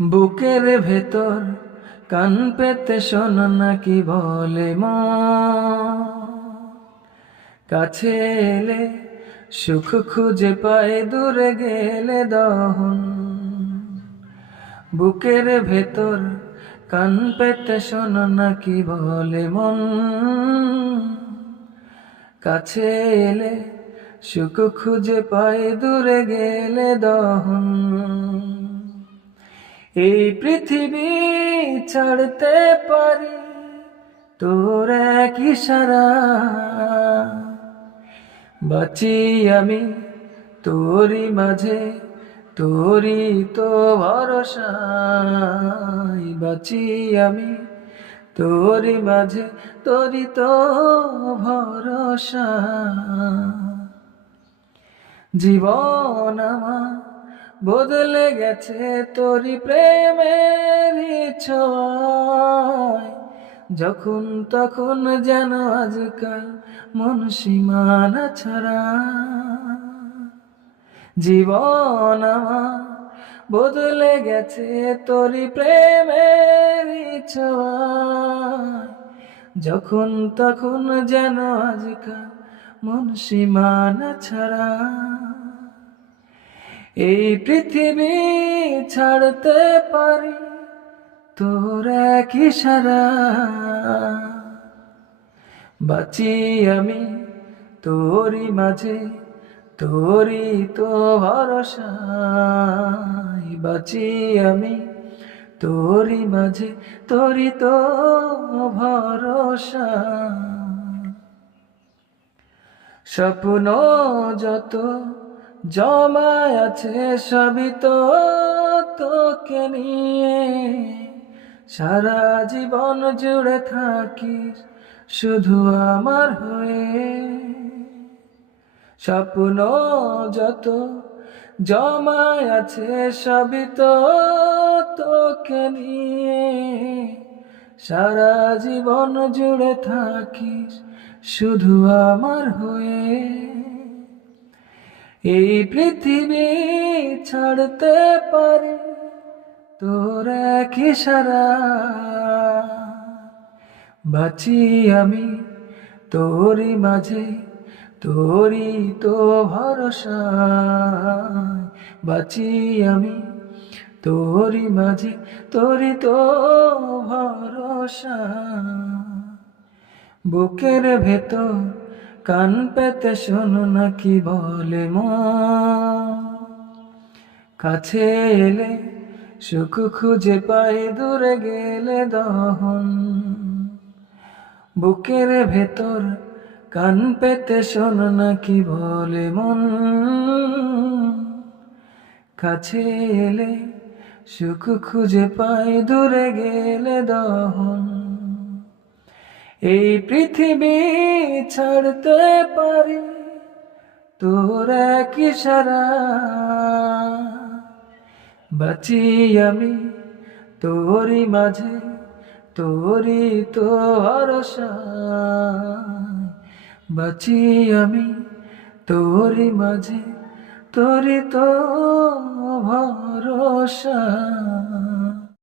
বুকের ভেতর কান পেতে শোন নাকি বলে মা। কাছে এলে সুখ খুঁজে পায়, দূরে গেলে দহন। বুকের ভেতর কান পেতে শোন নাকি বলে মন। কাছে এলে সুখ খুঁজে পায়, দূরে গেলে দহন। এই পৃথিবী ছাড়তে পারি তোর কি সারা বাঁচি আমি তোরই মাঝে, তোরই তো ভরসায়। বাঁচি আমি তোরই মাঝে, তোরই তো ভরসা। জীবন আমার বদলে গেছে তোরি প্রেমের ছোঁয়ায়। যখন তখন যেন আজকাল মন সীমানা ছাড়া। জীবন বদলে গেছে তোরই প্রেমের ছোঁয়ায়। যখন তখন যেন আজকাল মন সীমানা ছাড়া। এই পৃথিবী ছাড়তে পারি তোর এক ইশারা। বাঁচি আমি তোরই মাঝে, তোরই তো ভরসা বাঁচি আমি তোরই মাঝে, তোরই তো ভরসা। স্বপ্ন যত জমায় আছে সবই তো তোকে নিয়ে। সারা জীবন জুড়ে থাকিস শুধু আমার হয়ে। স্বপ্ন যত জমায় আছে সবই তো তোকে নিয়ে। সারা জীবন জুড়ে থাকিস শুধু আমার হয়ে। এই পৃথিবী ছাড়তে পারে তোর ইশারা। বাঁচি আমি তোরই মাঝে, তোরই তো ভরসা। বাঁচি আমি তোরই মাঝে, তোরই তো ভরসা। বুকের ভেতর কান পেতে শোনো না কি বলে মন কাছে এলে সুখ খুঁজে পাই, দূরে গেলে দহন। বুকের ভেতর কান পেতে শোনো না কি বলে মন। কাছে এলে সুখ খুঁজে পাই, দূরে গেলে দহন। এই পৃথিবী ছাড়তে পারি তোর কি সারা বাঁচি আমি তোরই মাঝে, তোরই তো বাঁচি আমি তোরই মাঝে, তোরই তো ভরসা।